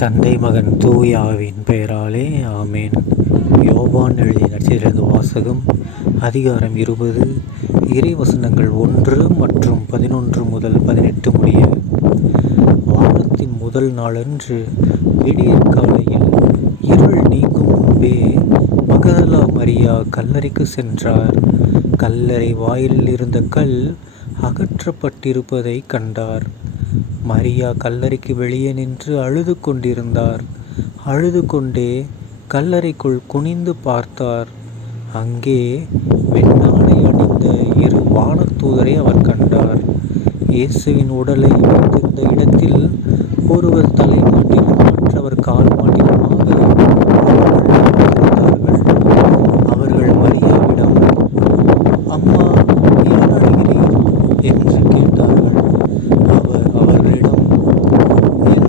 தந்தை மகன் தூயாவின் பெயராலே ஆமேன். யோவான் எழுதிய நட்சத்திலிருந்து வாசகம் அதிகாரம் இருபது. இறைவசனங்கள் ஒன்று மற்றும் பதினொன்று முதல் பதினெட்டு முடிய வாரத்தின் முதல் நாளன்று விடியற் காலையில் இருள் நீங்கும் முன்பே மகதலா மரியா கல்லறைக்கு சென்றார். கல்லறை வாயிலில் இருந்த கல் அகற்றப்பட்டிருப்பதை கண்டார். மரியா கல்லறைக்கு வெளியே நின்று அழுது கொண்டிருந்தார். அழுது கொண்டே கல்லறைக்குள் குனிந்து பார்த்தார். அங்கே வெண்ணாடை அணிந்த இரு வானத்தூதரை அவர் கண்டார். இயேசுவின் உடலை வைத்திருந்த இடத்தில் ஒருவர் தலைமாட்டிலும் மற்றவர் கால் மாட்டிலுமாக அவர்கள் மரியாவிடம் அம்மா ஏன் அழுகிறீர் என்று கேட்டார்கள் அவர் அவர்களிடம் என்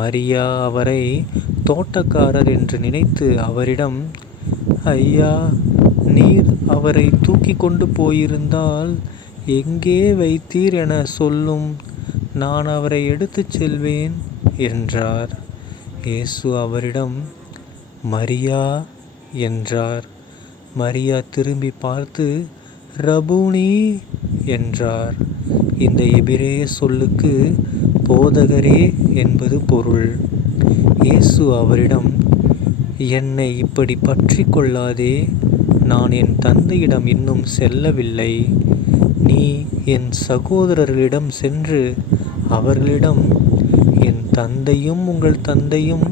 மரியா அவரை தோட்டக்காரர் என்று நினைத்து அவரிடம் ஐயா நீர் அவரை தூக்கி கொண்டு போயிருந்தால் எங்கே வைத்தீர் என சொல்லும். நான் அவரை எடுத்துச் செல்வேன் என்றார். இயேசு அவரிடம் மரியா என்றார். மரியா திரும்பி பார்த்து ரபூனி என்றார். இந்த எபிரேய சொல்லுக்கு போதகரே என்பது பொருள். இயேசு அவரிடம் என்னை இப்படி பற்றி கொள்ளாதே நான் என் தந்தையிடம் இன்னும் செல்லவில்லை. நீ என் சகோதரர்களிடம் சென்று அவர்களிடம் என் தந்தையும் உங்கள் தந்தையும்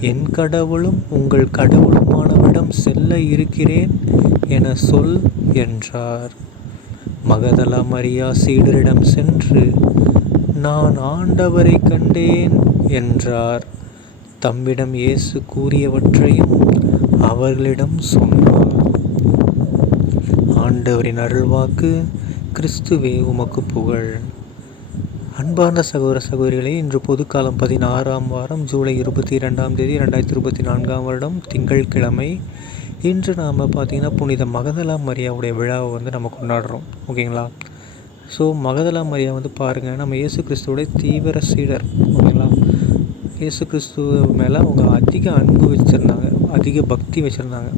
என் கடவுளும் உங்கள் கடவுளுமானவிடம் செல்ல இருக்கிறேன் என சொல் என்றார். மகதலா மரியா சீடரிடம் சென்று நான் ஆண்டவரை கண்டேன் என்றார். தம்மிடம் இயேசு கூறியவற்றையும் அவர்களிடம் சொன்னார். ஆண்டவரின் அருள்வாக்கு கிறிஸ்துவே உமக்கு புகழ். அன்பார்ந்த சகோதர சகோதரிகளே இன்று பொதுக்காலம் பதினாறாம் வாரம் ஜூலை இருபத்தி இரண்டாம் தேதி ரெண்டாயிரத்தி இருபத்தி நான்காம் வருடம் திங்கட்கிழமை இன்று நாம் பார்த்திங்கன்னா புனித மகதலா மரியாவுடைய விழாவை வந்து நம்ம கொண்டாடுறோம். ஓகேங்களா? ஸோ மகதலா மரியா வந்து பாருங்கள் நம்ம இயேசு கிறிஸ்துவோடைய தீவிர சீடர் ஓகேங்களா? இயேசு கிறிஸ்துவ மேலே அவங்க அதிக அன்பு வச்சுருந்தாங்க அதிக பக்தி வச்சுருந்தாங்க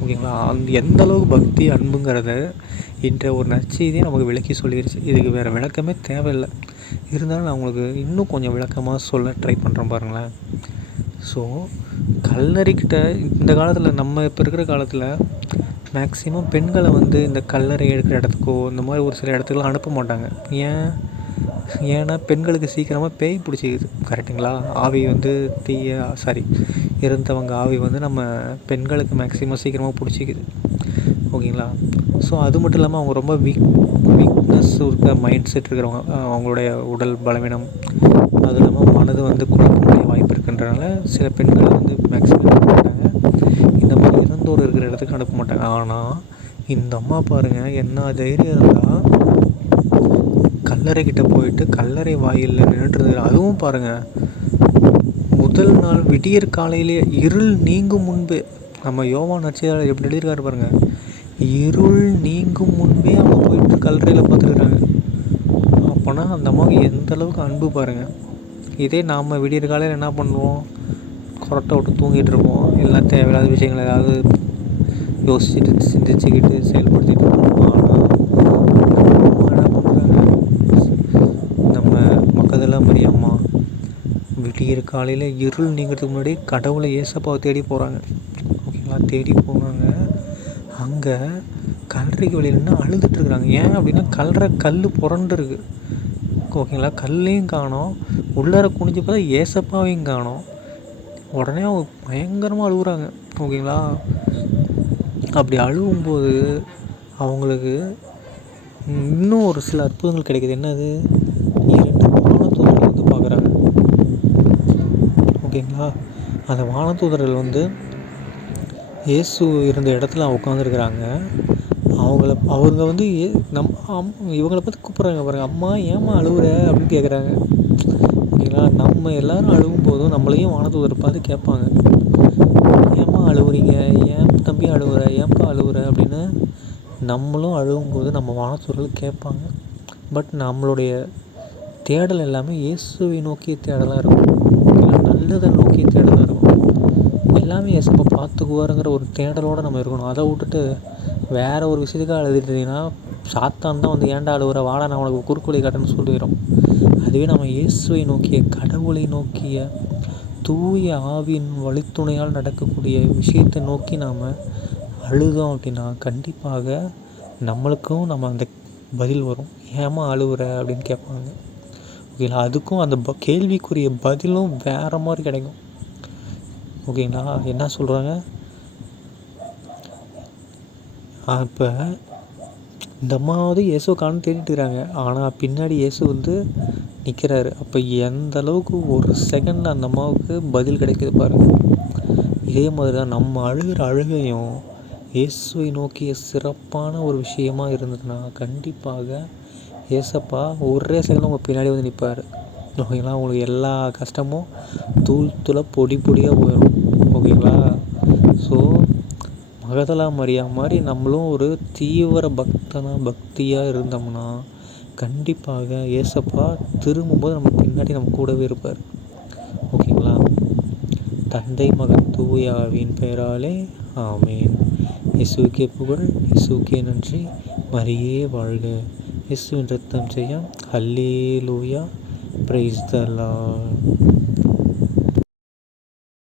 ஓகேங்களா? அந்த எந்த அளவுக்கு பக்தி அன்புங்கிறத என்ற ஒரு நற்செய்தியை நமக்கு விளக்கி சொல்லிடுச்சு இதுக்கு வேறு விளக்கமே தேவையில்லை. இருந்தாலும் நான் உங்களுக்கு இன்னும் கொஞ்சம் விளக்கமாக சொல்ல ட்ரை பண்ணுறேன் பாருங்களேன். ஸோ கல்லறிக்கிட்ட இந்த காலத்தில் நம்ம இப்போ இருக்கிற காலத்தில் மேக்ஸிமம் பெண்களை வந்து இந்த கல்லறை எடுக்கிற இடத்துக்கோ இந்த மாதிரி ஒரு சில இடத்துக்குலாம் அனுப்ப மாட்டாங்க. ஏன்? ஏன்னா பெண்களுக்கு சீக்கிரமாக பேய் பிடிச்சிக்குது. கரெக்டுங்களா ஆவி வந்து தீய சாரி இறந்தவங்க ஆவி வந்து நம்ம பெண்களுக்கு மேக்ஸிமம் சீக்கிரமாக பிடிச்சிக்குது. ஓகேங்களா? ஸோ அது மட்டும் இல்லாமல் அவங்க ரொம்ப வீக் வீக்னஸ் இருக்க மைண்ட் செட் இருக்கிறவங்க அவங்களுடைய உடல் பலவீனம் அது இல்லாமல் மனது வந்து குழப்பமடைய வாய்ப்பு இருக்குன்றனால சில பெண்கள் வந்து மேக்ஸிமம் மாட்டாங்க இந்த மாதிரி இறந்தோர் இருக்கிற இடத்துக்கு அனுப்ப மாட்டாங்க ஆனால் இந்த அம்மா பாருங்கள் என்ன தைரியம் இருந்தால் கல்லறை கிட்டே போயிட்டு கல்லறை வாயிலில் நின்றுட்டு அதுவும் பாருங்கள் முதல் நாள் விடியற் காலையிலே இருள் நீங்கும் முன்பே நம்ம யோவான் நட்சத்திரம் எப்படி எழுதியிருக்காரு பாருங்கள் இருள் நீங்கும் முன்பே அவங்க போயிட்டு கல்லறையில் பார்த்துருக்குறாங்க அப்போனா அந்த அம்மாவுக்கு எந்த அளவுக்கு அன்பு பாருங்கள் இதே நாம் விடியற் காலையில் என்ன பண்ணுவோம்? கொரட்டை விட்டு தூங்கிட்டு இருப்போம். இல்லை தேவையில்லாத விஷயங்கள் ஏதாவது யோசிச்சுட்டு சிந்திச்சுக்கிட்டு செயல்படுத்திட்டு இருப்போம் ஆனால் என்ன பண்ணுறாங்க நம்ம மக்கதெல்லாம் மரியாம்மா விடியற் காலையில் இருள் நீங்கிறதுக்கு முன்னாடி கடவுளை ஏசப்பாவை தேடி போகிறாங்க ஓகேங்களா? தேடி போகிறாங்க அங்கே கல்லறைக்கு வெளியில் நின்று அழுதுட்டுருக்குறாங்க ஏன் அப்படின்னா கல்ற கல் புரண்டுருக்கு ஓகேங்களா? கல்லையும் காணோம். உள்ளார குனிஞ்சு பார்த்தா ஏசப்பாவையும் காணோம். உடனே அவங்க பயங்கரமாக அழுகுறாங்க. ஓகேங்களா? அப்படி அழுகும்போது அவங்களுக்கு இன்னும் ஒரு சில அற்புதங்கள் கிடைக்குது. என்னது? இரண்டு வானத்தூதர்கள் வந்து பார்க்குறாங்க. ஓகேங்களா? அந்த வானதூதர்கள் வந்து இயேசு இருந்த இடத்துல உட்காந்துருக்குறாங்க அவங்கள அவங்க வந்து ஏ நம் அம் இவங்களை பார்த்து கூப்பிட்றாங்க பாருங்கள் அம்மா ஏம்மா அழுகுற அப்படின்னு கேட்குறாங்க நம்ம எல்லோரும் அழுகும் போதும் நம்மளையும் வானதூதர் பார்த்து கேட்பாங்க. ஏம்மா அழுவுறீங்க? ஏன் தம்பி அழுவுற? ஏன்ப்பா அழுவுற? அப்படின்னு நம்மளும் அழுகும்போது நம்ம வானதூதர்கள் கேட்பாங்க. பட் நம்மளுடைய தேடல் எல்லாமே இயேசுவை நோக்கிய தேடலாக இருக்கும். இல்லை நல்லதை நோக்கிய தேடலாக இருக்கும். எல்லாமே இயேசுப்பை பார்த்துக்குவாருங்கிற ஒரு தேடலோடு நம்ம இருக்கணும். அதை விட்டுட்டு வேறு ஒரு விஷயத்துக்காக அழுதுட்டு இருந்தீங்கன்னா சாத்தான் தான் வந்து ஏன்டா அழுவுற? வாடா நான் உனக்கு குறுக்கு காட்டுன்னு சொல்லிடுறோம் அதுவே நம்ம இயேசுவை நோக்கிய கடவுளை நோக்கிய தூய ஆவியின் வழித்துணையால் நடக்கக்கூடிய விஷயத்தை நோக்கி நாம் அழுதோம் அப்படின்னா கண்டிப்பாக நம்மளுக்கும் நம்ம அந்த பதில் வரும். ஏம்மா அழுகுற அப்படின்னு கேட்பாங்க. ஓகேங்களா? அதுக்கும் அந்த ப கேள்விக்குரிய பதிலும் வேறு மாதிரி கிடைக்கும். ஓகேங்களா? என்ன சொல்கிறாங்க இப்போ இந்த அம்மாவது இயேசுவை காணும் தேடிட்டு இருக்கிறாங்க ஆனால் பின்னாடி இயேசு வந்து நிற்கிறாரு அப்போ எந்த அளவுக்கு ஒரு செகண்ட் அந்த அம்மாவுக்கு பதில் கிடைக்குது பாருங்கள் இதே மாதிரி தான் நம்ம அழுகிற அழுகையும் இயேசுவை நோக்கிய சிறப்பான ஒரு விஷயமா இருந்ததுன்னா கண்டிப்பாக ஏசப்பா ஒரே செகண்ட் உங்கள் பின்னாடி வந்து நிற்பார் ஓகேங்களா? உங்களுக்கு எல்லா கஷ்டமும் தூள் தூளாக பொடி பொடியாக போயிடும். ஓகேங்களா? மகதலா மரியா மாதிரி நம்மளும் ஒரு தீவிர பக்தனாக பக்தியாக இருந்தோம்னா கண்டிப்பாக ஏசப்பா திரும்பும்போது நம்ம பின்னாடி நம்ம கூடவே இருப்பார். ஓகேங்களா? தந்தை மகன் தூயாவின் பெயராலே ஆமேன். இசுக்கே புகழ் இசுக்கே நன்றி. மரியே வாழ்க. இயேசுவின் ரத்தம் செய்ய ஹல்லே லூயா பிரைஸ் த